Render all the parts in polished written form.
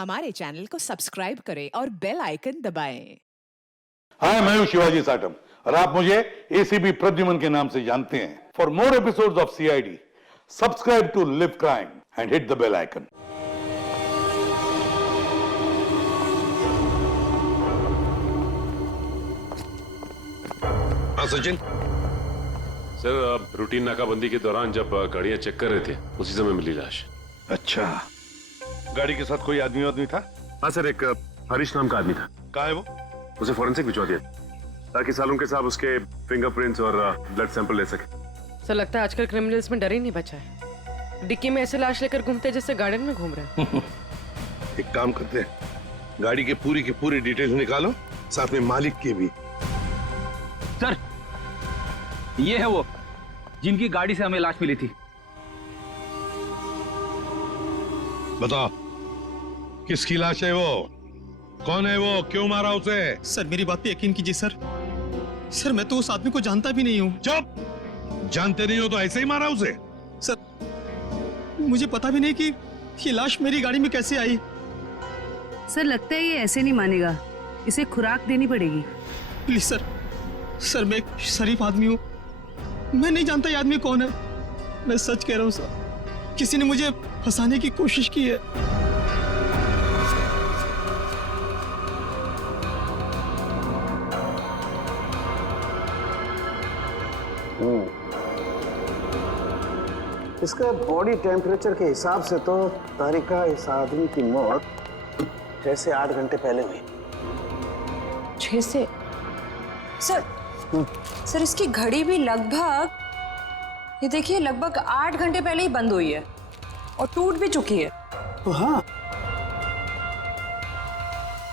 हमारे चैनल को सब्सक्राइब करें और बेल आइकन दबाएं। हाय, मैं हूं शिवाजी साटम और आप मुझे एसीपी प्रद्युमन के नाम से जानते हैं। For more episodes of CID, subscribe to live crime and hit the bell icon. हाँ सचिन। सर, रूटीन नाकाबंदी के दौरान जब गाड़ियां चेक कर रहे थे उसी समय मिली लाश। अच्छा, गाड़ी के साथ कोई आदमी था? हाँ सर, एक हरीश नाम का आदमी था। कहाँ है वो? उसे फॉरेंसिक भिजवा दिया ताकि सालों के साथ उसके फिंगरप्रिंट्स और ब्लड सैंपल ले सके। सर लगता है आजकल क्रिमिनल्स में डर ही नहीं बचा है। डिक्की में ऐसे लाश लेकर घूमते जैसे गार्डन में घूम रहे हैं। एक काम करते हैं, गाड़ी की पूरी डिटेल्स निकालो, साथ में मालिक की भी। सर, ये है वो जिनकी गाड़ी से हमें लाश मिली थी। बताओ, किसकी लाश है वो? कौन है वो? क्यों मारा उसे? सर मेरी बात पे यकीन कीजिए सर। सर मैं तो उस आदमी को जानता भी नहीं हूँ। चुप! जानते नहीं हो तो ऐसे ही मारा उसे? सर मुझे पता भी नहीं कि ये लाश मेरी गाड़ी में कैसे आई। सर लगता है ये ऐसे नहीं मानेगा, इसे खुराक देनी पड़ेगी। प्लीज सर, सर मैं एक शरीफ आदमी हूँ, मैं नहीं जानता ये आदमी कौन है। मैं सच कह रहा हूँ सर, किसी ने मुझे फंसाने की कोशिश की है। इसका बॉडी टेम्परेचर के हिसाब से तो तारिका इस आदमी की मौत 6 से 8 घंटे पहले हुई। 6 से? सर इसकी घड़ी भी लगभग, ये देखिए, लगभग 8 घंटे पहले ही बंद हुई है और टूट भी चुकी है। तो हाँ,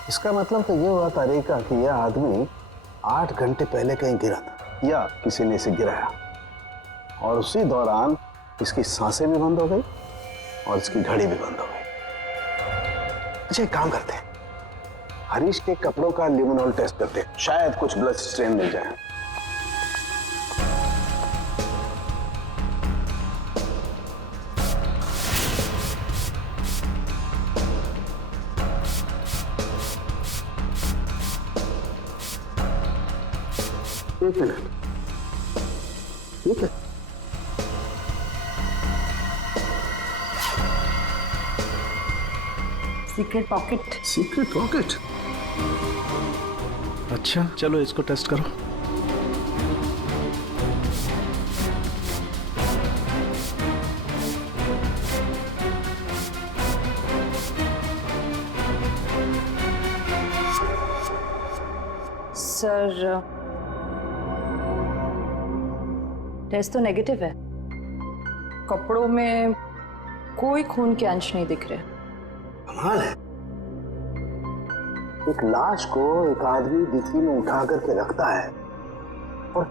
इसका मतलब तो ये हुआ तारिका कि यह आदमी 8 घंटे पहले कहीं गिरा था या किसी ने इसे गिराया और उसी दौरान इसकी सांसें भी बंद हो गई और इसकी घड़ी भी बंद हो गई। अच्छा एक काम करते हैं, हरीश के कपड़ों का लिमोनॉल टेस्ट करते हैं, शायद कुछ ब्लड स्ट्रेन मिल जाए। एक मिनट, ठीक है। Secret pocket. Secret pocket? अच्छा चलो इसको टेस्ट करो। सर टेस्ट तो नेगेटिव है, कपड़ों में कोई खून के अंश नहीं दिख रहे। कमाल है, एक लाश को एक आदमी डिक्की में उठा करके रखता है और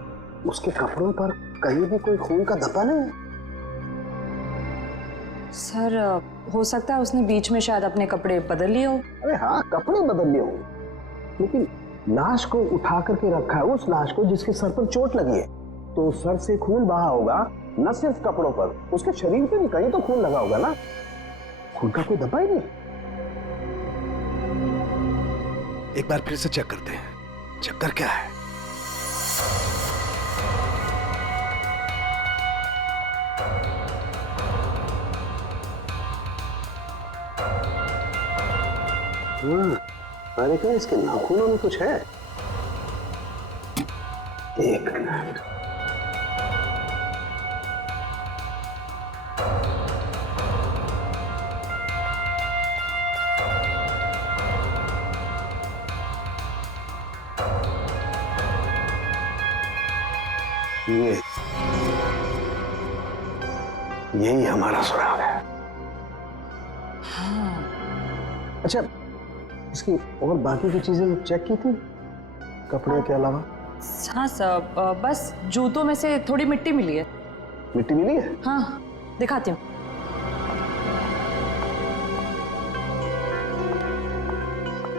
उसके कपड़ों पर कहीं भी कोई खून का धब्बा नहीं है। सर हो सकता है उसने बीच में शायद अपने कपड़े बदल लिए हो। अरे हाँ, कपड़े बदल लिए होंगे, लेकिन लाश को उठा करके रखा है उस लाश को जिसके सर पर चोट लगी है, तो सर से खून बहा होगा, न सिर्फ कपड़ों पर, उसके शरीर पे भी कहीं तो खून लगा होगा ना। खून का कोई धब्बा ही नहीं। एक बार फिर से चेक करते हैं, चक्कर क्या है। अरे क्या इसके नाखूनों में कुछ है? एक मिनट, यही हमारा सुराग है। हाँ। अच्छा, इसकी और बाकी की चीजें चेक की थी कपड़े के अलावा? हाँ सर, बस जूतों में से थोड़ी मिट्टी मिली है। मिट्टी मिली है? हाँ दिखाती हूँ।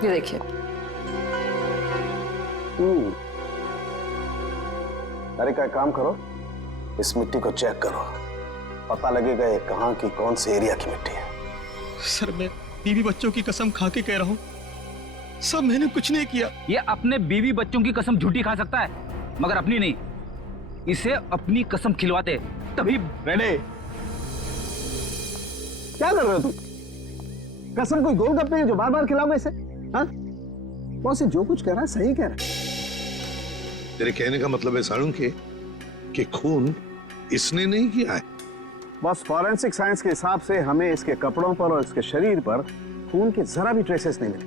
ये देखिए। अरे क्या काम करो, इस मिट्टी को चेक करो, पता लगेगा ये कहाँ की कौन से एरिया की मिट्टी है। सर मैं बीवी बच्चों की कसम खा के कह रहा हूँ, सब मैंने कुछ नहीं किया। ये अपने बीवी बच्चों की कसम झूठी खा सकता है, मगर अपनी नहीं। इसे अपनी कसम खिलवाते तभी। रेडे, क्या कर रहे हो तुम? कसम कोई गोलगप्पे है जो बार बार खिलाओगे इसे? हाँ? बॉस जो कुछ कह रहा है सही कह रहा है। तेरे कहने का मतलब है साळुंखे कि खून इसने नहीं किया है? बॉस, फॉरेंसिक साइंस के हिसाब से हमें इसके कपड़ों पर और इसके शरीर पर खून के जरा भी ट्रेसेस नहीं मिले।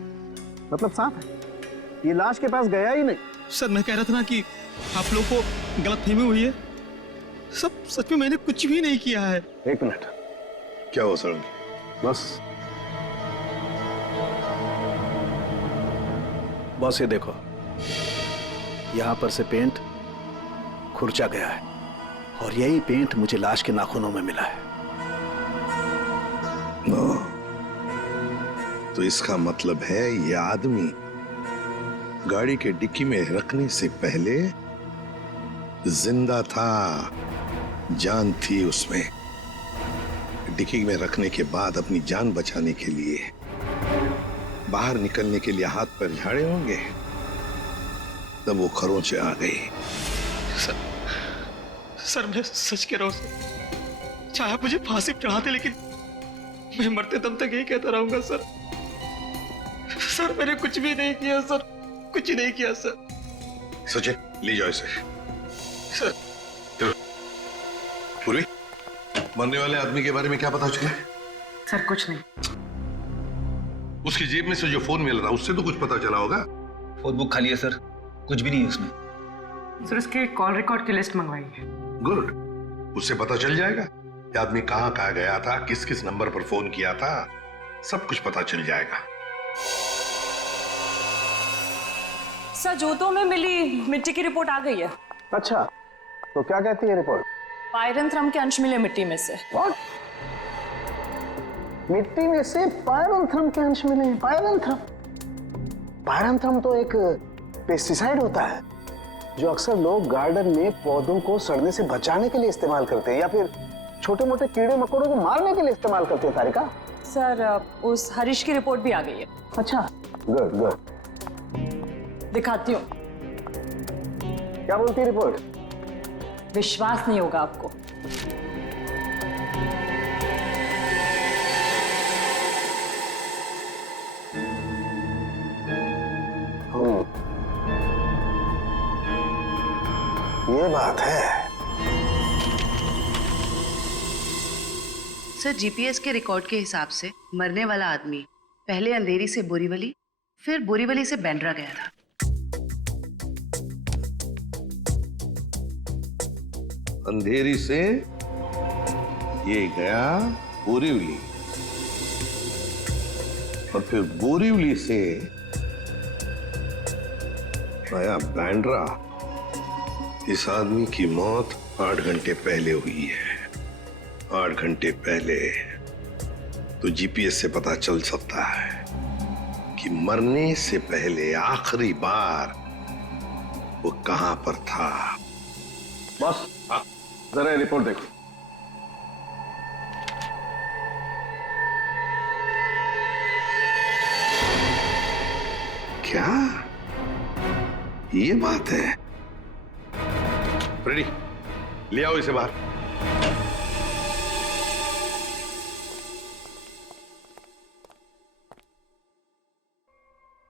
मतलब साफ है, ये लाश के पास गया ही नहीं। सर मैं कह रहा था ना कि आप लोग को गलतफहमी हुई है। सब सच में मैंने कुछ भी नहीं किया है। एक मिनट, क्या हुआ साळुंखे? बॉस ये देखो, यहां पर से पेंट खुरचा गया है और यही पेंट मुझे लाश के नाखूनों में मिला है। तो इसका मतलब है ये आदमी गाड़ी के डिक्की में रखने से पहले जिंदा था, जान थी उसमें। डिक्की में रखने के बाद अपनी जान बचाने के लिए बाहर निकलने के लिए हाथ पर झाड़े होंगे, तब वो खरोंचे आ गई। सर मैं सच कह रहा हूँ सर, चाहे आप मुझे फांसी पर चढ़ाते लेकिन मैं मरते दम तक यही कहता रहूंगा सर। सर मैंने कुछ भी नहीं किया सर, कुछ नहीं किया सर। सचिन, ले जाओ इसे। सर पूरी, मरने वाले आदमी के बारे में क्या पता चला? सर कुछ नहीं। उसकी जेब में से जो फोन मिल रहा उससे तो कुछ पता चला होगा। फोन बुक खाली है सर, कुछ भी नहीं है उसमें। सर उसके कॉल रिकॉर्ड की लिस्ट मंगवाई है। गुड, उससे पता चल जाएगा कि आदमी कहां कहां गया था, किस किस नंबर पर फोन किया था, सब कुछ पता चल जाएगा। सर जूतों में मिली मिट्टी की रिपोर्ट आ गई है। अच्छा, तो क्या कहती है रिपोर्ट? पायरंथ्रम के अंश मिले मिट्टी में से। What? मिट्टी में से पायरंथ्रम के अंश मिले हैं? पायरंथ्रम? पायरंथ्रम तो एक पेस्टिसाइड होता है जो अक्सर लोग गार्डन में पौधों को सड़ने से बचाने के लिए इस्तेमाल करते हैं या फिर छोटे मोटे कीड़े मकोड़ों को मारने के लिए इस्तेमाल करते हैं। तारिका, सर उस हरीश की रिपोर्ट भी आ गई है। अच्छा, गुड गुड। दिखाती हूँ। क्या बोलती है रिपोर्ट? विश्वास नहीं होगा आपको। ये बात है। सर जीपीएस के रिकॉर्ड के हिसाब से मरने वाला आदमी पहले अंधेरी से बोरीवली, फिर बोरीवली से बैंड्रा गया था। अंधेरी से ये गया बोरीवली और फिर बोरीवली से आया बैंड्रा। इस आदमी की मौत 8 घंटे पहले हुई है। 8 घंटे पहले तो जीपीएस से पता चल सकता है कि मरने से पहले आखिरी बार वो कहां पर था। बॉस, जरा रिपोर्ट देखो। क्या ये बात है? फ्रेडी, ले आओ इसे बाहर।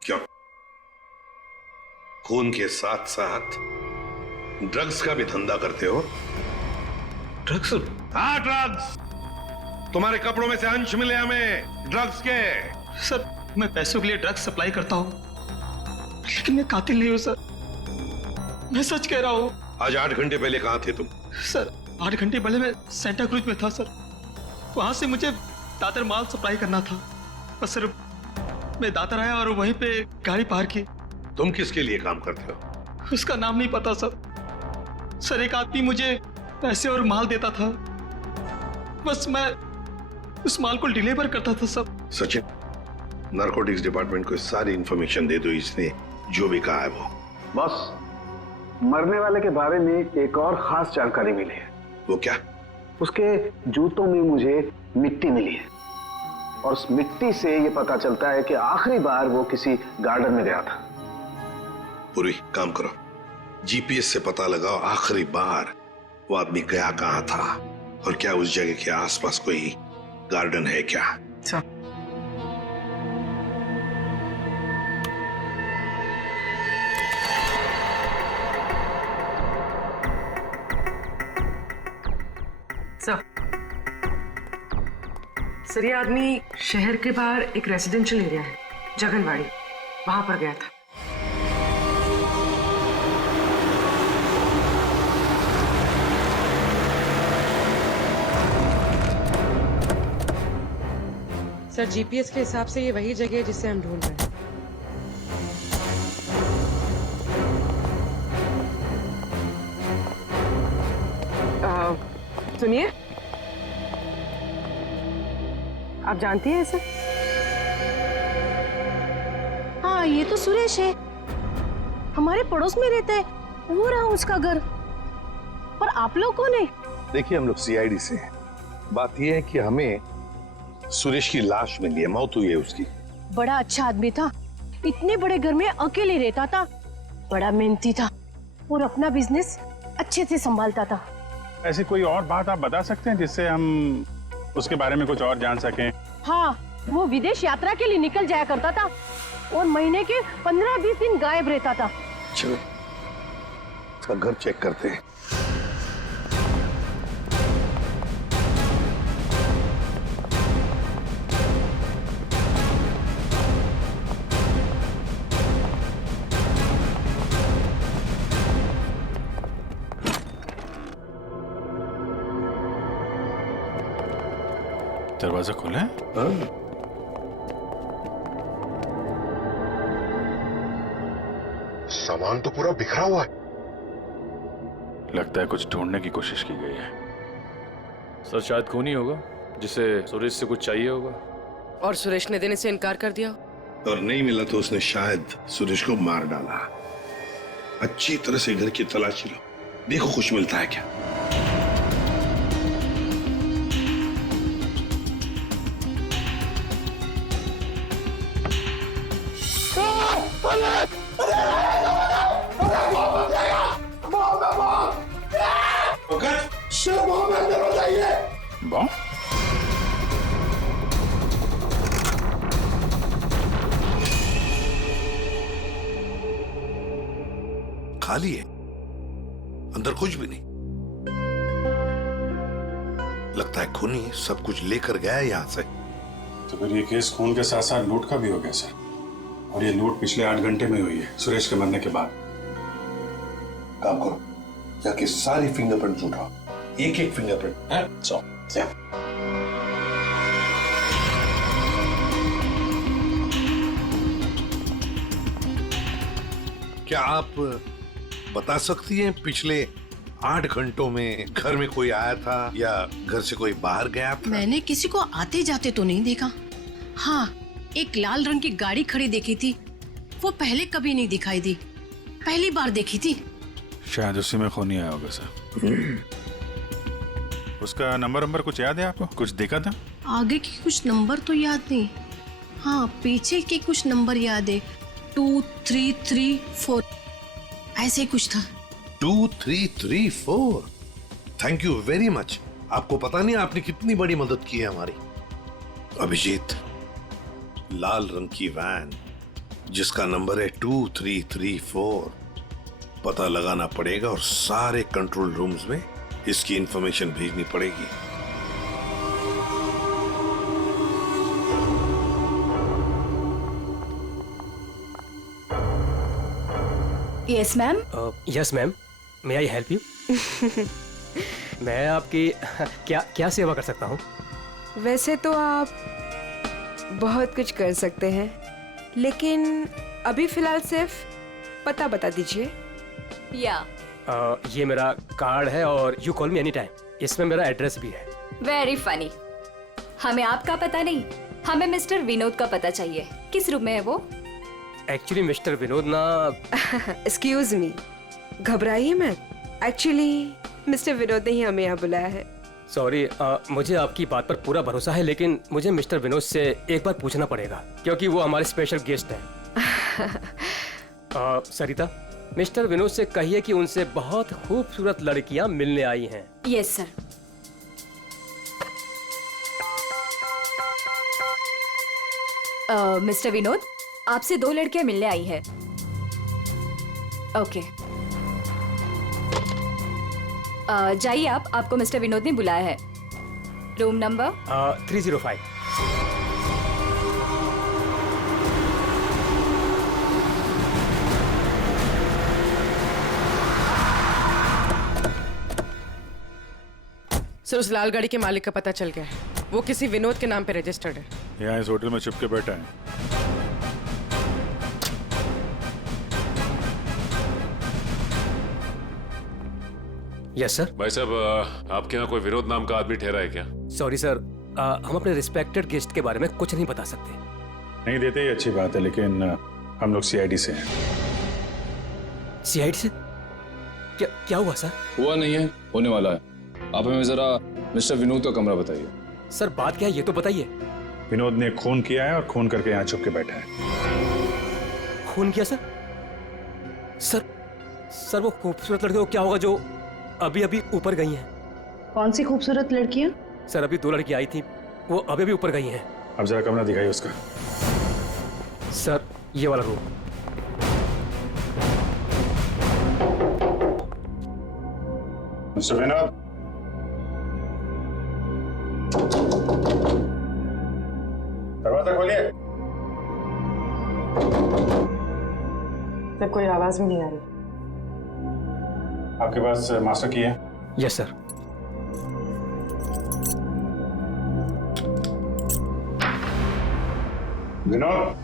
क्यों? खून के साथ साथ ड्रग्स का भी धंधा करते हो? ड्रग्स? हाँ, ड्रग्स। तुम्हारे कपड़ों में से अंश मिले हमें ड्रग्स के। सर मैं पैसों के लिए ड्रग्स सप्लाई करता हूँ, लेकिन मैं कातिल नहीं हूँ सर, मैं सच कह रहा हूँ। आज 8 घंटे पहले कहां थे तुम? सर 8 घंटे पहले मैं सेंटा क्रूज में था सर। वहां से मुझे दादर माल सप्लाई करना था, बस सर मैं दादर आया और वहीं पे गाड़ी पार्क की। तुम किसके लिए काम करते हो? उसका नाम नहीं पता सर। सर एक आदमी मुझे पैसे और माल देता था, बस मैं उस माल को डिलीवर करता था सब। सचिन, नारकोटिक्स डिपार्टमेंट को सारी इंफॉर्मेशन दे दो, इसने जो भी कहा है वो। बॉस, मरने वाले के बारे में एक और खास जानकारी मिली है। वो क्या? उसके जूतों में मुझे मिट्टी मिली है और उस मिट्टी से ये पता चलता है कि आखिरी बार वो किसी गार्डन में गया था। पूरी काम करो, जीपीएस से पता लगाओ आखिरी बार वो आदमी गया कहाँ था और क्या उस जगह के आसपास कोई गार्डन है क्या। सर ये आदमी शहर के बाहर एक रेजिडेंशियल एरिया है जगनवाड़ी, वहां पर गया था। सर जीपीएस के हिसाब से ये वही जगह है जिसे हम ढूंढ रहे हैं। सुनिए, आप जानती हैं इसे? हाँ, ये तो सुरेश है, हमारे पड़ोस में रहता है, वो रहा उसका घर। पर आप लोग कौन है? देखिए हम लोग सीआईडी से हैं। बात यह है कि हमें सुरेश की लाश मिली है, मौत हुई है उसकी। बड़ा अच्छा आदमी था, इतने बड़े घर में अकेले रहता था, बड़ा मेहनती था और अपना बिजनेस अच्छे से संभालता था। ऐसी कोई और बात आप बता सकते हैं जिससे हम उसके बारे में कुछ और जान सकें? हाँ, वो विदेश यात्रा के लिए निकल जाया करता था और महीने के 15-20 दिन गायब रहता था। चलो उसका घर चेक करते हैं। दरवाजा खोला है? सामान तो पूरा बिखरा हुआ है। लगता है कुछ ढूंढने की कोशिश की गई है। सर शायद खून ही होगा जिसे सुरेश से कुछ चाहिए होगा। और सुरेश ने देने से इनकार कर दिया। और नहीं मिला तो उसने शायद सुरेश को मार डाला। अच्छी तरह से घर की तलाशी लो, देखो कुछ मिलता है क्या। खाली है, अंदर कुछ भी नहीं। लगता है खूनी सब कुछ लेकर गया है यहां से। तो फिर ये केस खून के साथ साथ लूट का भी हो गया सर। और ये लूट पिछले 8 घंटे में हुई है, सुरेश के मरने के बाद। काम करो, जाके सारी फिंगरप्रिंट उठाओ, एक एक फिंगरप्रिंट है। क्या आप बता सकती हैं पिछले 8 घंटों में घर में कोई आया था या घर से कोई बाहर गया था? मैंने किसी को आते जाते तो नहीं देखा। हाँ, एक लाल रंग की गाड़ी खड़ी देखी थी, वो पहले कभी नहीं दिखाई दी, पहली बार देखी थी। शायद उसी में खूनी आया होगा सर। उसका नंबर कुछ याद है आपको? कुछ देखा था? आगे के कुछ नंबर तो याद नहीं, हाँ पीछे के कुछ नंबर याद है, 2, 3, 3, 4 ऐसे कुछ था। 2, 3, 3, 4। Thank you very much. आपको पता नहीं आपने कितनी बड़ी मदद की है हमारी। अभिजीत, लाल रंग की वैन जिसका नंबर है 2334, पता लगाना पड़ेगा और सारे कंट्रोल रूम्स में इसकी इंफॉर्मेशन भेजनी पड़ेगी। Yes ma'am. Yes ma'am, may I help you? मैं आपकी क्या सेवा कर सकता हूँ? वैसे तो आप बहुत कुछ कर सकते हैं, लेकिन अभी फिलहाल सिर्फ पता बता दीजिए। या ये मेरा कार्ड है और you call me any time, इसमें मेरा एड्रेस भी है। Very funny. हमें आपका पता नहीं, हमें मिस्टर विनोद का पता चाहिए। किस रूम में है वो? एक्चुअली मिस्टर विनोद ना एक्सक्यूज मी, घबराइए मत। एक्चुअली मिस्टर विनोद ने ही हमें यहाँ बुलाया है। सॉरी, मुझे आपकी बात पर पूरा भरोसा है, लेकिन मुझे मिस्टर विनोद से एक बार पूछना पड़ेगा क्योंकि वो हमारे स्पेशल गेस्ट हैं। सरिता, मिस्टर विनोद से कहिए कि उनसे बहुत खूबसूरत लड़कियां मिलने आई हैं। Yes sir. मिस्टर विनोद, आपसे 2 लड़कियां मिलने आई है। ओके, जाइए आप, आपको मिस्टर विनोद ने बुलाया है। Room number 305। सर, उस लाल गाड़ी के मालिक का पता चल गया है। वो किसी विनोद के नाम पे रजिस्टर्ड है। यहाँ इस होटल में छुप के बैठा है। Yes sir. भाई साहब, आपके यहाँ कोई विनोद नाम का आदमी ठहरा है क्या? सॉरी सर, हम अपने रिस्पेक्टेड गेस्ट के बारे में कुछ नहीं बता सकते। नहीं देते ही अच्छी बात है, लेकिन हम लोग सीआईडी से हैं। सीआईडी से? क्या हुआ सर? हुआ नहीं है, होने वाला है। आप हमें जरा मिस्टर विनोद का कमरा बताइए। सर बात क्या है ये तो बताइए। विनोद ने खून किया है और खून करके यहाँ छुप के बैठा है। खून किया सर? सर वो खूबसूरत लड़की को क्या होगा जो अभी अभी ऊपर गई हैं? कौन सी खूबसूरत लड़कियां? सर अभी 2 लड़की आई थी, वो अभी अभी ऊपर गई हैं। अब जरा कमरा दिखाइए उसका। सर ये वाला रूम। मिस्टर विनोद, दरवाजा खोलिए। सर कोई आवाज भी नहीं आ रही। आपके पास मास्टर की है? Yes sir. विनोद,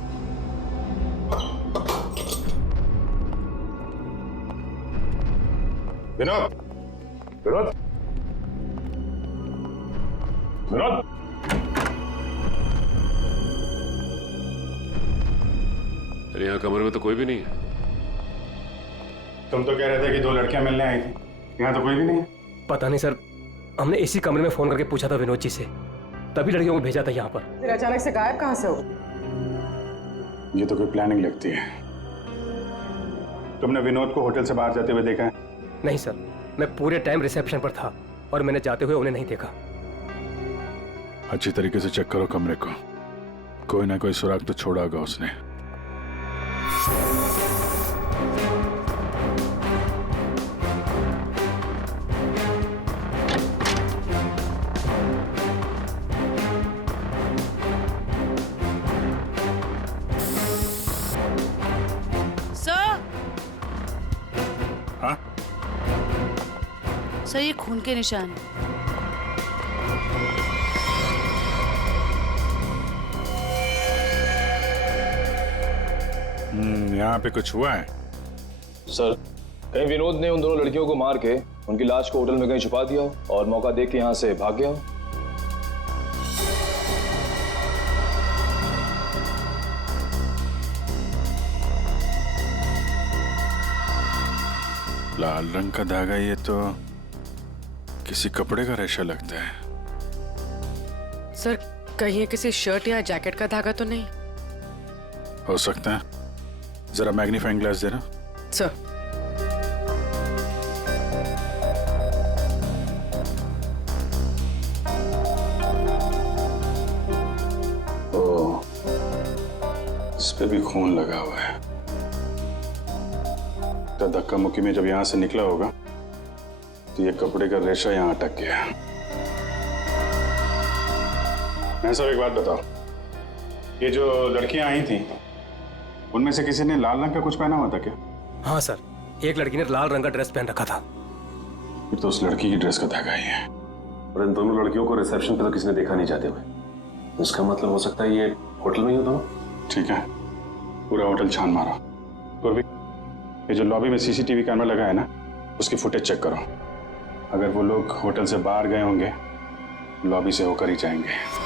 विनोद, विनोद, विनोद। यहाँ कमरे में तो कोई भी नहीं है। तुम तो कह रहे थे कि 2 लड़कियां मिलने आई थी, यहाँ तो कोई भी नहीं है। पता नहीं सर, हमने इसी कमरे में फोन करके पूछा था विनोद जी से, तभी लड़कियों को भेजा था यहाँ पर। फिर अचानक से गायब कहाँ से हो? ये तो कोई प्लानिंग लगती है। तुमने विनोद को होटल से बाहर जाते हुए देखा है? नहीं सर, मैं पूरे टाइम रिसेप्शन पर था और मैंने जाते हुए उन्हें नहीं देखा। अच्छी तरीके से चेक करो कमरे को, कोई ना कोई सुराग तो छोड़ा होगा उसने। सर ये खून के निशान है। यहाँ पे कुछ हुआ है? सर, कहीं विनोद ने उन दोनों लड़कियों को मार के उनकी लाश को होटल में कहीं छुपा दिया हो और मौका देख के यहाँ से भाग गया हो। लाल रंग का धागा, ये तो किसी कपड़े का रेशा लगता है। सर कहीं ये किसी शर्ट या जैकेट का धागा तो नहीं? हो सकता है, जरा मैग्नीफाइंग ग्लास देना। सर ओ, इस पे भी खून लगा हुआ है। तो धक्का मुक्की में जब यहां से निकला होगा तो ये कपड़े का रेशा यहां अटक गया। मैं सब एक बात बताओ, ये जो लड़कियां आई थी उनमें से किसी ने लाल रंग का कुछ पहना हुआ था क्या? हाँ सर, एक लड़की ने लाल रंग का ड्रेस पहन रखा था। फिर तो उस लड़की की ड्रेस का धागा ही है। और इन दोनों लड़कियों को रिसेप्शन पे तो किसी ने देखा नहीं जाते हुए। इसका मतलब हो सकता है ये होटल में ही हो दोनों। ठीक है, पूरा होटल छान मारो। पूर्वी, ये जो लॉबी में सीसीटीवी कैमरा लगा है ना, उसकी फुटेज चेक करो। अगर वो लोग होटल से बाहर गए होंगे, लॉबी से होकर ही जाएंगे।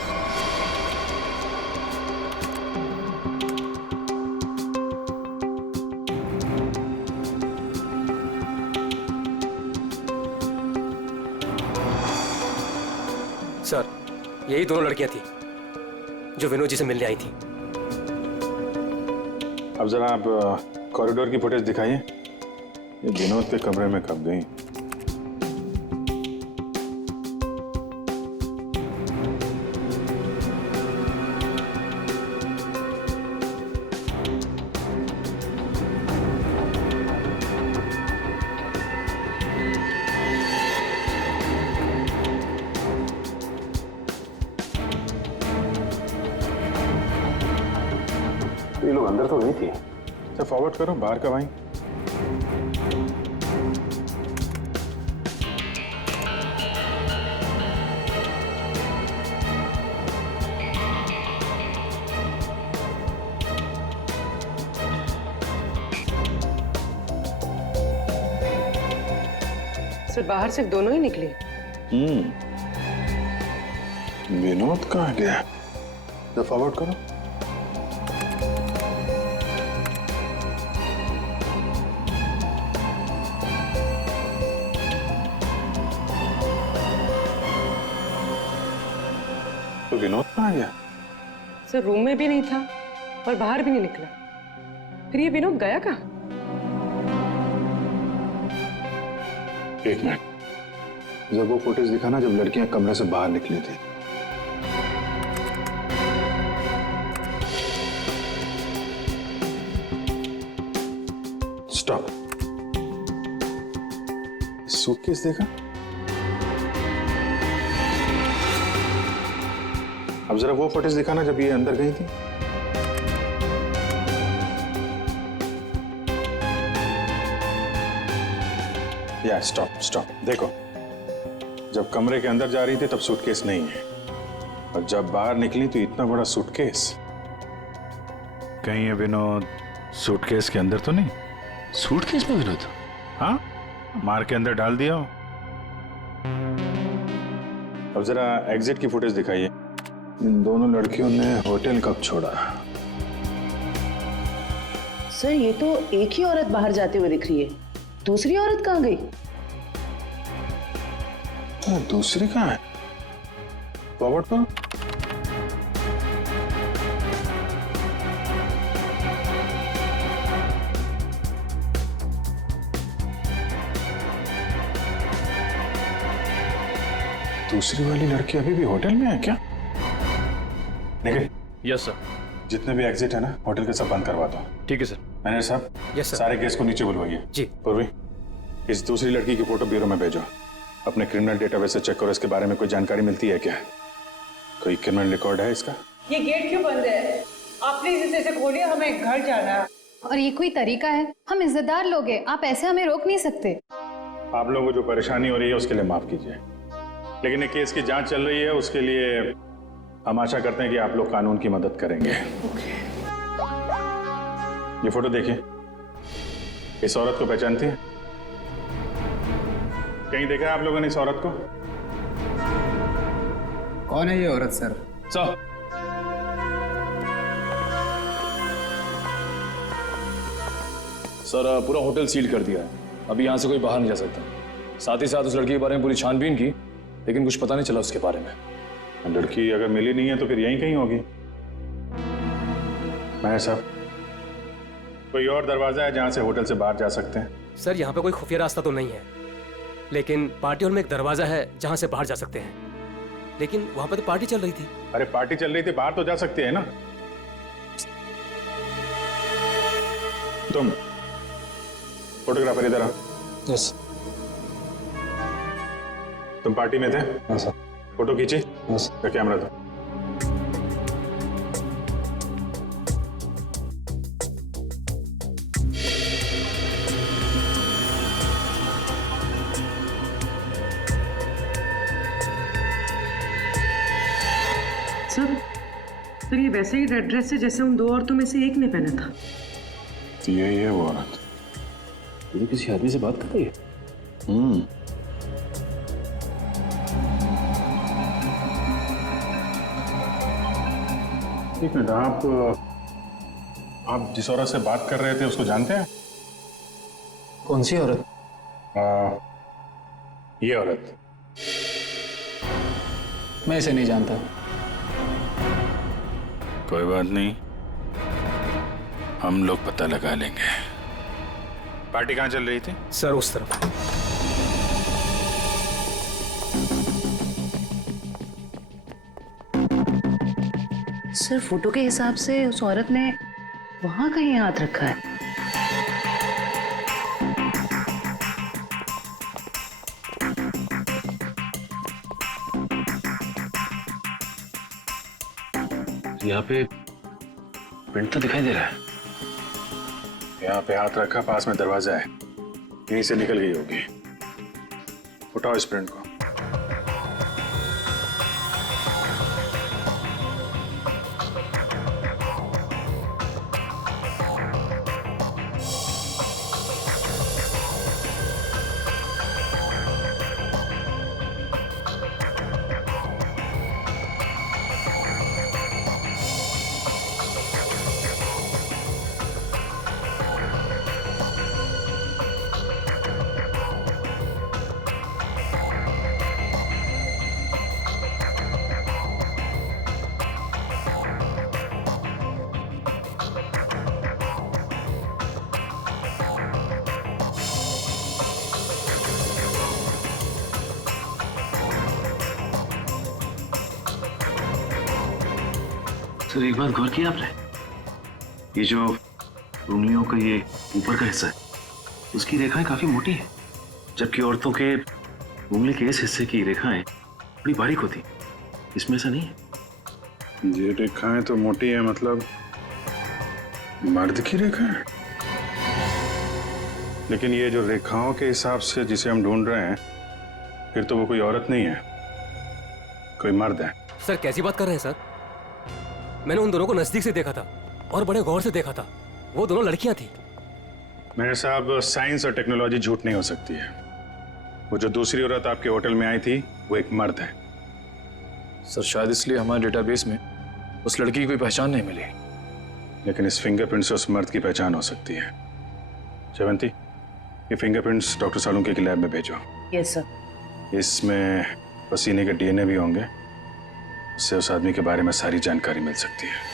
सर, यही दोनों लड़कियां थी जो विनोद जी से मिलने आई थी। अब जरा आप कॉरिडोर की फुटेज दिखाइए। ये विनोद के कमरे में कब गई? ये लोग अंदर तो नहीं थी। अच्छा फॉरवर्ड करो, बाहर कब आई? सर बाहर सिर्फ दोनों ही निकले। विनोद कहाँ गया? तो फॉरवर्ड करो। तो विनोद कहाँ गया? सर रूम में भी नहीं था और बाहर भी नहीं निकला। फिर ये विनोद गया कहाँ? एक मिनट, जब वो फुटेज दिखाना जब लड़कियां कमरे से बाहर निकली थी। स्टॉप। सूटकेस देखा? अब जरा वो फुटेज दिखाना जब ये अंदर गई थी। या स्टॉप स्टॉप, देखो जब कमरे के अंदर जा रही थी तब सूटकेस नहीं है, और जब बाहर निकली तो इतना बड़ा सूटकेस। कहीं ये विनोद सूटकेस के अंदर तो नहीं? सूटकेस में विनोद? हाँ, मार के अंदर डाल दिया हो। अब जरा एग्जिट की फुटेज दिखाइए। इन दोनों लड़कियों ने होटल कब छोड़ा? सर ये तो एक ही औरत बाहर जाते हुए दिख रही है, दूसरी औरत कहाँ गई? दूसरी कहाँ है? फॉरवर्ड करो। दूसरी वाली लड़की अभी भी होटल में है क्या? निखिल। Yes sir. जितने भी एग्जिट है ना होटल के सब बंद करवा दो। ठीक है सर। मैनेजर साहब। Yes sir. सारे केस को नीचे बुलवाइए। जी। पूर्वी, इस दूसरी लड़की की फोटो ब्यूरो में भेजो। अपने क्रिमिनल डेटाबेस से चेक करो, इसके बारे में कोई जानकारी मिलती है क्या? कोई क्रिमिनल रिकॉर्ड है इसका? ये गेट क्यों बंद है? आप प्लीज इसे खोलिए, हमें घर जाना है। और ये कोई तरीका है? हम इज्जतदार लोग हैं, आप ऐसे हमें रोक नहीं सकते। आप लोगों को जो परेशानी हो रही है उसके लिए माफ कीजिए, लेकिन ये केस की जांच चल रही है, उसके लिए हम आशा करते हैं कि आप लोग कानून की मदद करेंगे। ये फोटो देखिए, इस औरत को पहचानती है? कहीं देखा है आप लोगों ने इस औरत को? कौन है ये औरत सर? सर पूरा होटल सील कर दिया है, अभी यहाँ से कोई बाहर नहीं जा सकता। साथ ही साथ उस लड़की के बारे में पूरी छानबीन की, लेकिन कुछ पता नहीं चला उसके बारे में। लड़की अगर मिली नहीं है तो फिर यहीं कहीं होगी। मैं साहब, कोई और दरवाजा है जहां से होटल से बाहर जा सकते हैं? सर यहाँ पे कोई खुफिया रास्ता तो नहीं है, लेकिन पार्टी हॉल में एक दरवाजा है जहां से बाहर जा सकते हैं, लेकिन वहां पे तो पार्टी चल रही थी। अरे पार्टी चल रही थी, बाहर तो जा सकते हैं ना। तुम फोटोग्राफर इधर आओ। यस। तुम पार्टी में थे? हाँ सर। फोटो खींची? यस। कैमरा दो। सर ये वैसे ही रेड ड्रेस है जैसे उन दो औरतों में से एक ने पहना था। यही है वो औरत। ये किसी आदमी से बात कर रही है? एक मिनट, आप जिस औरत से बात कर रहे थे उसको जानते हैं? कौन सी औरत? ये औरत। मैं इसे नहीं जानता। कोई बात नहीं, हम लोग पता लगा लेंगे। पार्टी कहाँ चल रही थी? सर उस तरफ। सर फोटो के हिसाब से उस औरत ने वहां कहीं हाथ रखा है। यहाँ पे प्रिंट तो दिखाई दे रहा है। यहाँ पे हाथ रखा, पास में दरवाजा है, यहीं से निकल गई होगी। उठाओ इस प्रिंट को। सर एक बात गौर किया आपने, ये जो उंगलियों का ये ऊपर का हिस्सा है उसकी रेखाएं काफी मोटी है, जबकि औरतों के उंगली के इस हिस्से की रेखाएं बड़ी बारीक होती। इसमें ऐसा नहीं है। ये रेखाएं तो मोटी है, मतलब मर्द की रेखा है। लेकिन ये जो रेखाओं के हिसाब से जिसे हम ढूंढ रहे हैं, फिर तो वो कोई औरत नहीं है, कोई मर्द है। सर कैसी बात कर रहे हैं सर? मैंने उन दोनों को नजदीक से देखा था और बड़े गौर से देखा था। वो दोनों लड़कियां थी। मेरे साहब, साइंस और टेक्नोलॉजी झूठ नहीं हो सकती है। वो जो दूसरी औरत आपके होटल में आई थी वो एक मर्द है। सर शायद इसलिए हमारे डेटाबेस में उस लड़की की कोई पहचान नहीं मिली। लेकिन इस फिंगरप्रिंट से उस मर्द की पहचान हो सकती है। जयवंती, ये फिंगरप्रिंट्स डॉक्टर सालुंके की लैब में भेजो। Yes sir. इसमें पसीने के डीएनए भी होंगे, उससे उस आदमी के बारे में सारी जानकारी मिल सकती है।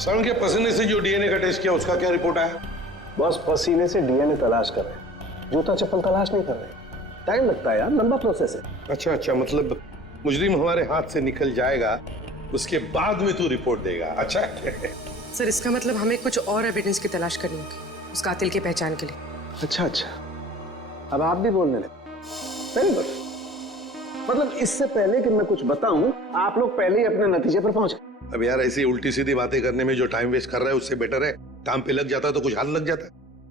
सर के पसीने से जो डीएनए का टेस्ट किया उसका क्या रिपोर्ट आया? बस पसीने से डीएनए तलाश कर रहे हैं, जूता चप्पल तलाश नहीं कर रहे। टाइम लगता है यार, लंबा प्रोसेस है। अच्छा अच्छा, मतलब मुजरिम हमारे हाथ से निकल जाएगा, उसके बाद में तू रिपोर्ट देगा। अच्छा सर इसका मतलब हमें कुछ और एविडेंस की तलाश करनी होगी उस कातिल की पहचान के लिए। अच्छा अच्छा, अब आप भी बोलने लगे। Very good. मतलब इससे पहले कि मैं कुछ बताऊं, आप लोग पहले ही अपने नतीजे पर पहुंच गए। अब यार ऐसी उल्टी सीधी बातें करने में जो टाइम वेस्ट कर रहा है उससे बेटर है काम पे लग जाता तो कुछ हाल लग जाता।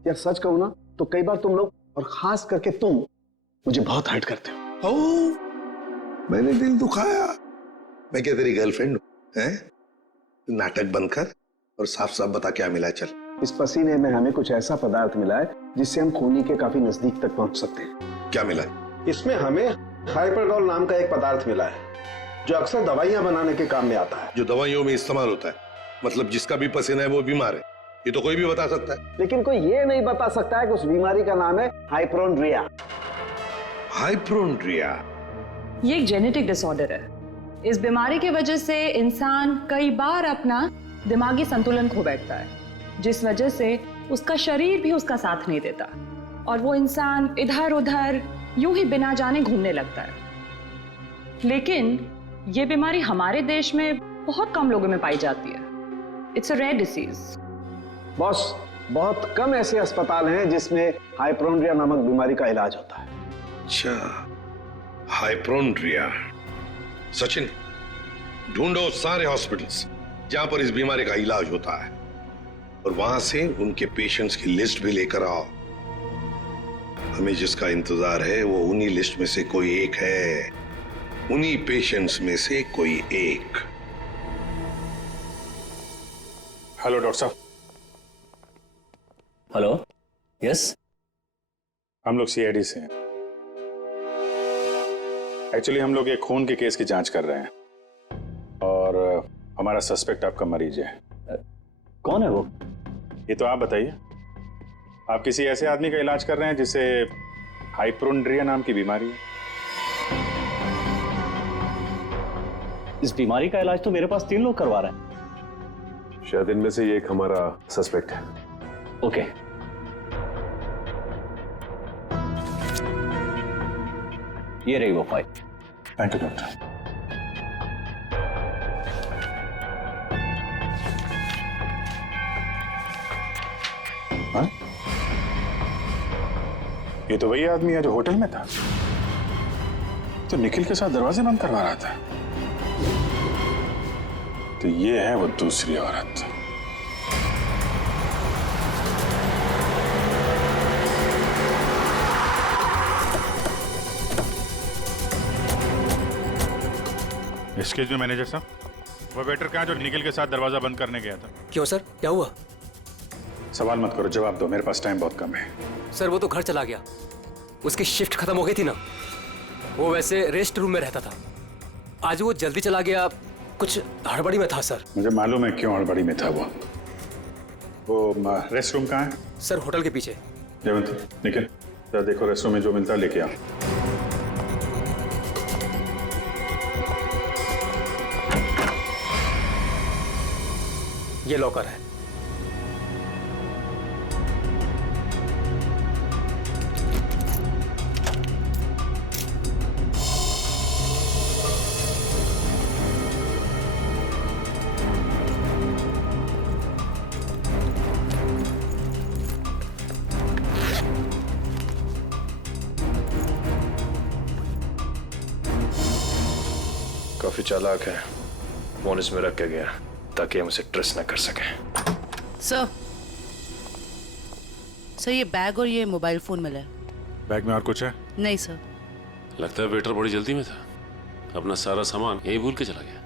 यार सच कहूं ना तो कई बार तुम लोग, और खास करके तुम, मुझे बहुत हर्ट करते हो। मैंने दिल दुखाया? मैं क्या तेरी गर्लफ्रेंड हूं? हैं? नाटक बंद कर और साफ साफ बता क्या मिला। चल। इस पसीने में हमें कुछ ऐसा पदार्थ मिला है जिससे हम खूनी के काफी नजदीक तक पहुंच सकते हैं। क्या मिला? इसमें हमें हाइपरडोल नाम का एक पदार्थ मिला है जो अक्सर दवाइयां बनाने के काम में आता है। जो दवाइयों में इस्तेमाल होता है, मतलब जिसका भी पसीना है वो बीमार है, ये तो कोई भी बता सकता है। लेकिन कोई ये नहीं बता सकता है कि उस बीमारी का नाम है हाइपोक्रोंड्रिया। हाइपोक्रोंड्रिया ये एक जेनेटिक डिसऑर्डर है। इस बीमारी की वजह से इंसान कई बार अपना दिमागी संतुलन खो बैठता है, जिस वजह से उसका शरीर भी उसका साथ नहीं देता और वो इंसान इधर उधर यूं ही बिना जाने घूमने लगता है। लेकिन ये बीमारी हमारे देश में बहुत कम लोगों में पाई जाती है। It's a rare disease. Boss, बहुत कम ऐसे अस्पताल हैं जिसमें हाइपोक्रोंड्रिया नामक बीमारी का इलाज होता है। अच्छा, हाइपोक्रोंड्रिया। सचिन, ढूंढो सारे हॉस्पिटल्स जहां पर इस बीमारी का इलाज होता है और वहां से उनके पेशेंट्स की लिस्ट भी लेकर आओ। हमें जिसका इंतजार है वो उन्हीं लिस्ट में से कोई एक है, उन्हीं पेशेंट्स में से कोई एक। हेलो डॉक्टर साहब। Hello, yes. हम लोग सीआईडी से हैं। एक्चुअली हम लोग एक खून के केस की जांच कर रहे हैं और हमारा सस्पेक्ट आपका मरीज है। कौन है वो? ये तो आप बताइए। आप किसी ऐसे आदमी का इलाज कर रहे हैं जिसे हाइपोन्ड्रिया नाम की बीमारी है। इस बीमारी का इलाज तो मेरे पास 3 लोग करवा रहे हैं। शायद इनमें से ये एक हमारा सस्पेक्ट है। ओके। ये रही वो फाइल। Thank you doctor. हाँ? ये तो वही आदमी है जो होटल में था, तो निखिल के साथ दरवाजे बंद करवा रहा था। तो ये है वो दूसरी औरत। एक्सक्यूज मी मैनेजर साहब, वो वेटर कहाँ जो निखिल के साथ दरवाजा बंद करने गया था? क्यों सर, क्या हुआ? सवाल मत करो, जवाब दो, मेरे पास टाइम बहुत कम है। सर वो तो घर चला गया, उसकी शिफ्ट खत्म हो गई थी ना। वो वैसे रेस्ट रूम में रहता था, आज वो जल्दी चला गया, कुछ हड़बड़ी में था सर। मुझे मालूम है क्यों हड़बड़ी में था वो रेस्ट रूम कहाँ है? सर होटल के पीछे। जयवंती, निखिल जरा देखो रेस्ट रूम में जो मिलता है लेके आओ। ये लॉकर है। काफी चालाक है, फोन इसमें रख के गया ताकि हम उसे ट्रेस न कर सके। सर ये बैग और ये मोबाइल फोन मिला है। बैग में और कुछ है? नहीं सर। लगता है वेटर बड़ी जल्दी में था, अपना सारा सामान यही भूल के चला गया।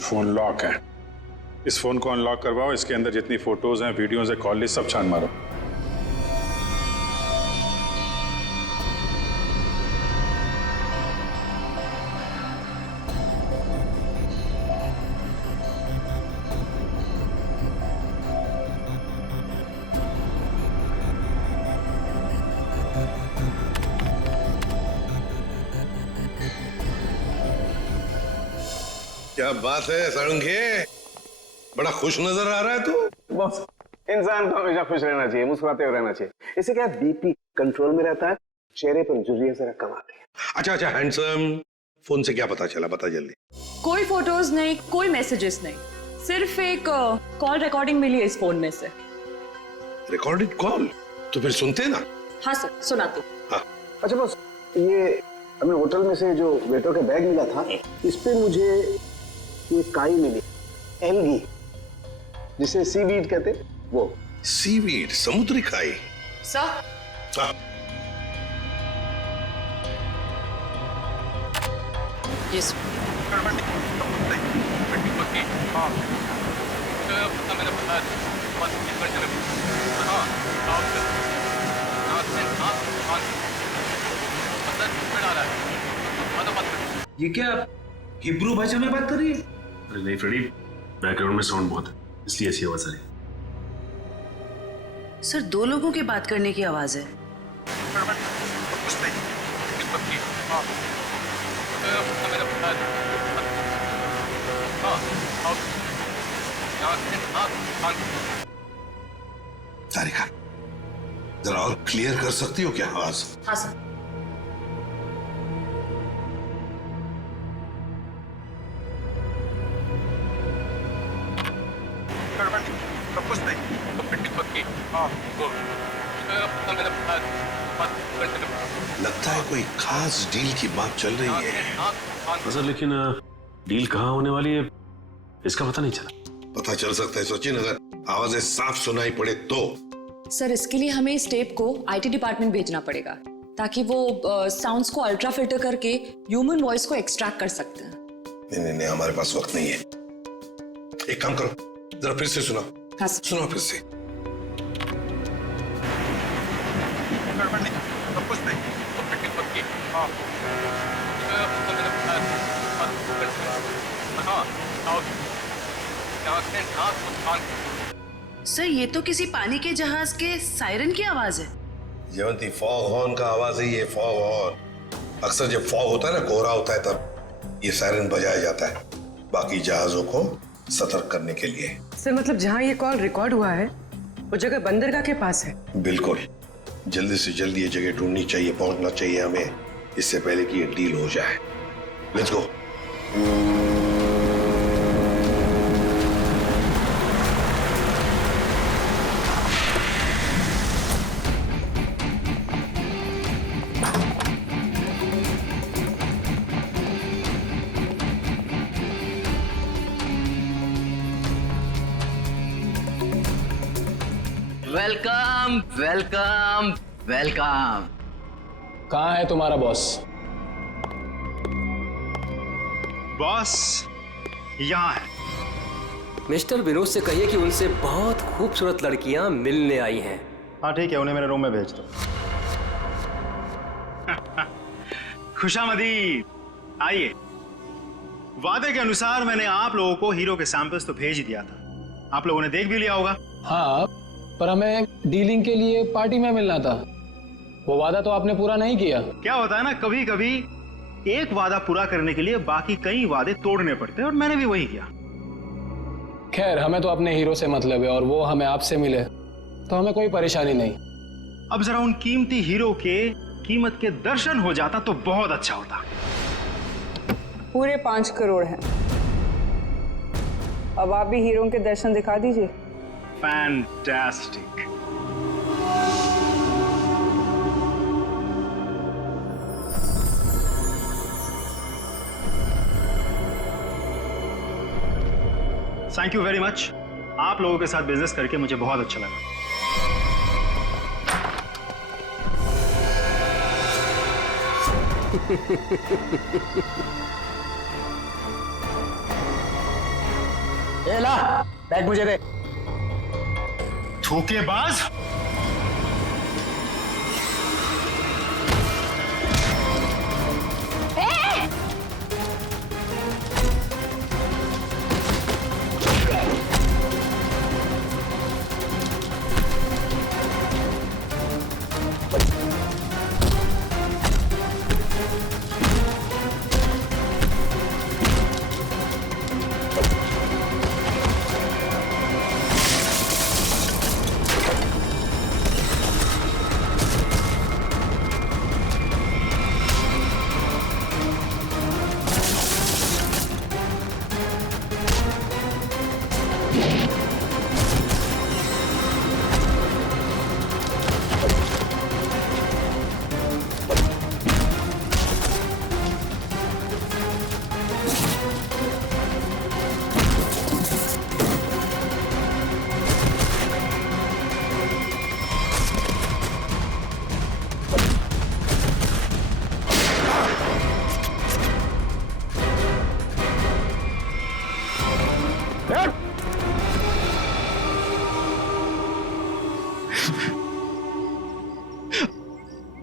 फोन लॉक है, इस फोन को अनलॉक करवाओ, इसके अंदर जितनी फोटोज हैं, वीडियोज है, कॉल लिस्ट सब छान मारो। क्या बात है सारंगे, बड़ा खुश नजर आ रहा है तू। बॉस, इंसान को हमेशा खुश रहना चाहिए, मुस्कुराते हुए रहना चाहिए। इससे क्या बीपी कंट्रोल में रहता है, चेहरे पर झुर्रियां जरा कम आती है। अच्छा हैंडसम, फोन से क्या पता चला, बता जल्दी। कोई फोटोज नहीं, कोई मैसेजेस नहीं, सिर्फ एक कॉल रिकॉर्डिंग मिली है इस फोन में से। Recorded call? तो फिर सुनते ना। हाँ सर, सुनाती। हाँ। अच्छा बॉस, ये हमें होटल में से जो वेटर का बैग मिला था, इस पे मुझे ये काई मिली, एल्गी, जिसे सीवीड कहते, वो। सीवीड, समुद्री खाई? सर। हाँ। यस। ये क्या हिब्रू भाषा में बात कर रही है? अरे नहीं फ्रेडी, बैकग्राउंड में साउंड बहुत है, इसलिए ऐसी आवाज आ रही है। सर 2 लोगों के बात करने की आवाज है। तारिका, जरा और क्लियर कर सकती हो क्या आवाज? हाँ सर। लगता है कोई खास डील की बात चल रही है। सर लेकिन डील कहाँ होने वाली है इसका पता नहीं चला। पता चल सकता है सचिन, अगर आवाजें साफ सुनाई पड़े तो। सर इसके लिए हमें इस टेप को आईटी डिपार्टमेंट भेजना पड़ेगा ताकि वो साउंड्स को अल्ट्रा फिल्टर करके ह्यूमन वॉइस को एक्सट्रैक्ट कर सकते हैं। नहीं, हमारे पास वक्त नहीं है। एक काम करो, जरा फिर से सुनाओ। हाँ सुनो फिर से। कुछ नहीं, सर ये तो किसी पानी के जहाज के सायरन की आवाज है। जयवंती, फॉग हॉर्न का आवाज है ये, फॉग हॉर्न। अक्सर जब फॉग होता है ना, कोहरा होता है, तब ये सायरन बजाया जाता है बाकी जहाजों को सतर्क करने के लिए। सर मतलब जहाँ ये कॉल रिकॉर्ड हुआ है वो जगह बंदरगाह के पास है? बिल्कुल, जल्दी से जल्दी ये जगह ढूंढनी चाहिए, पहुंचना चाहिए हमें, इससे पहले कि ये डील हो जाए। Let's go. Welcome welcome welcome. कहाँ है तुम्हारा बॉस? बॉस यहाँ है। मिस्टर विनोद से कहिए कि उनसे बहुत खूबसूरत लड़कियां मिलने आई हैं। हाँ ठीक है, उन्हें मेरे रूम में भेज दो। खुशामदीद, आइए। वादे के अनुसार मैंने आप लोगों को हीरो के सैंपल्स तो भेज ही दिया था, आप लोगों ने देख भी लिया होगा। हाँ, पर हमें डीलिंग के लिए पार्टी में मिलना था, वो वादा तो आपने पूरा नहीं किया। क्या होता है ना, कभी कभी एक वादा पूरा करने के लिए बाकी कई वादे तोड़ने पड़ते हैं, और मैंने भी वही किया। खैर, हमें तो अपने हीरो से मतलब है, और वो हमें आपसे मिले तो हमें कोई परेशानी नहीं। अब जरा उन कीमती हीरो के कीमत के दर्शन हो जाता तो बहुत अच्छा होता। पूरे 5 करोड़ हैं। अब आप भी हीरो के दर्शन दिखा दीजिए। Fantastic. Thank you very much. आप लोगों के साथ बिजनेस करके मुझे बहुत अच्छा लगा। ए ला, बैग मुझे दे। धोखेबाज।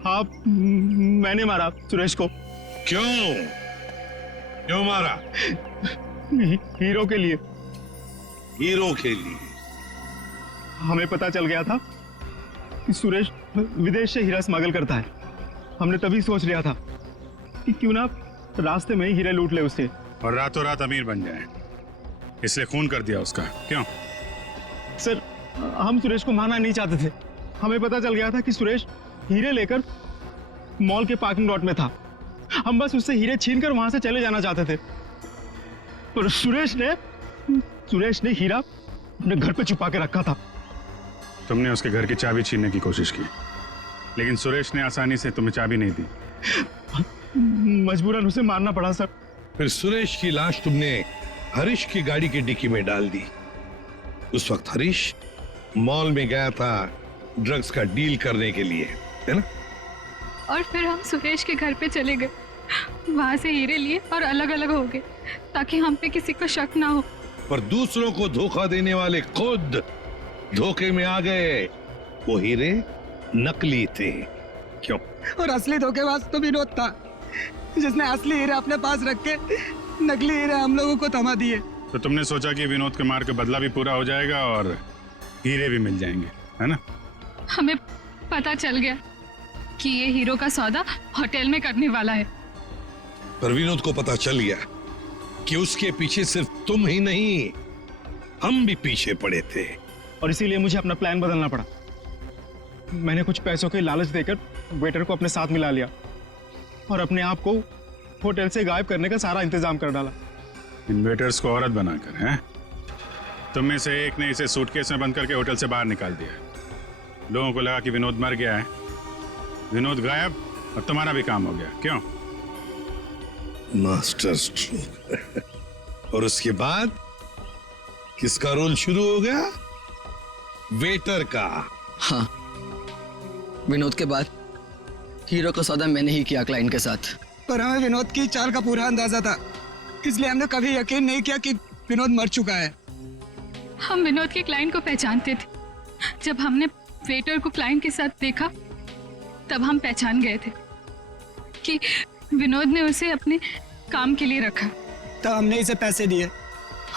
आप, मैंने मारा सुरेश को। क्यों? क्यों मारा? हीरो के लिए। हीरो के लिए? हमें पता चल गया था कि सुरेश विदेश से हीरा स्मगल करता है। हमने तभी सोच लिया था कि क्यों ना रास्ते में ही हीरे लूट ले उससे, और रातों रात अमीर बन जाए, इसलिए खून कर दिया उसका। क्यों? सर, हम सुरेश को मारना नहीं चाहते थे। हमें पता चल गया था कि सुरेश हीरे लेकर मॉल के पार्किंग लॉट में था। हम बस उससे हीरे छीनकर वहां से चले जाना चाहते थे, पर सुरेश ने हीरा अपने घर पे छुपा के रखा था। तुमने उसके घर की चाबी छीनने की कोशिश की, लेकिन सुरेश ने आसानी से तुम्हें चाबी नहीं दी। मजबूरन उसे मारना पड़ा सर। फिर सुरेश की लाश तुमने हरीश की गाड़ी की डिक्की में डाल दी। उस वक्त हरीश मॉल में गया था ड्रग्स का डील करने के लिए, है ना? और फिर हम सुरेश के घर पे चले गए, वहां से हीरे लिए और अलग अलग हो गए ताकि हम पे किसी को शक ना हो। पर दूसरों को धोखा देने वाले खुद धोखे में आ गए। वो हीरे नकली थे। क्यों? और असली धोखेबाज तो विनोद था, जिसने असली हीरे अपने पास रख के नकली हीरे हम लोगों को थमा दिए। तो तुमने सोचा कि विनोद के मार के बदला भी पूरा हो जाएगा और हीरे भी मिल जाएंगे, है ना? हमें पता चल गया कि ये हीरो का सौदा होटल में करने वाला है। पर विनोद को पता चल गया कि उसके पीछे सिर्फ तुम ही नहीं, हम भी पीछे पड़े थे। और इसीलिए मुझे अपना प्लान बदलना पड़ा। मैंने कुछ पैसों के लालच देकर वेटर को अपने साथ मिला लिया और अपने आप को होटल से गायब करने का सारा इंतजाम कर डाला। इन वेटर्स को औरत बनाकर, हैं? तुम में से एक ने इसे सूटकेस में बंद करके होटल से बाहर निकाल दिया। लोगों को लगा कि विनोद मर गया है, विनोद गायब और तुम्हारा भी काम हो गया। क्यों? Master stroke. और उसके बाद किसका रोल शुरू हो गया? वेटर का। हाँ, विनोद के बाद हीरो का सौदा मैंने ही किया क्लाइंट के साथ। पर हमें विनोद की चाल का पूरा अंदाजा था, इसलिए हमने कभी यकीन नहीं किया कि विनोद मर चुका है। हम विनोद के क्लाइंट को पहचानते थे। जब हमने वेटर को क्लाइंट के साथ देखा तब हम पहचान गए थे कि विनोद ने उसे अपने काम के लिए रखा। तब हमने इसे पैसे दिए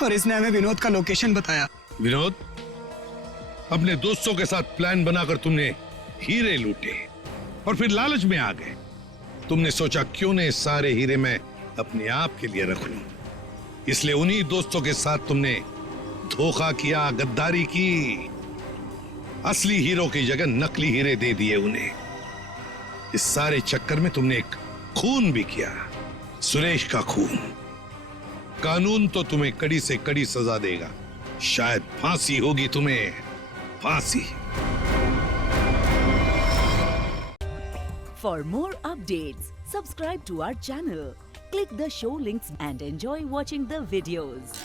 और इसने हमें विनोद का लोकेशन बताया। विनोद, अपने दोस्तों के साथ प्लान बनाकर तुमने हीरे लूटे और फिर लालच में आ गए। तुमने सोचा क्यों न सारे हीरे मैं अपने आप के लिए रख लूं। इसलिए उन्हीं दोस्तों के साथ तुमने धोखा किया, गद्दारी की। असली हीरो की जगह नकली हीरे दे दिए उन्हें। इस सारे चक्कर में तुमने एक खून भी किया, सुरेश का खून। कानून तो तुम्हें कड़ी से कड़ी सजा देगा, शायद फांसी होगी तुम्हें, फांसी। For more updates, subscribe to our channel, click the show links and enjoy watching the videos.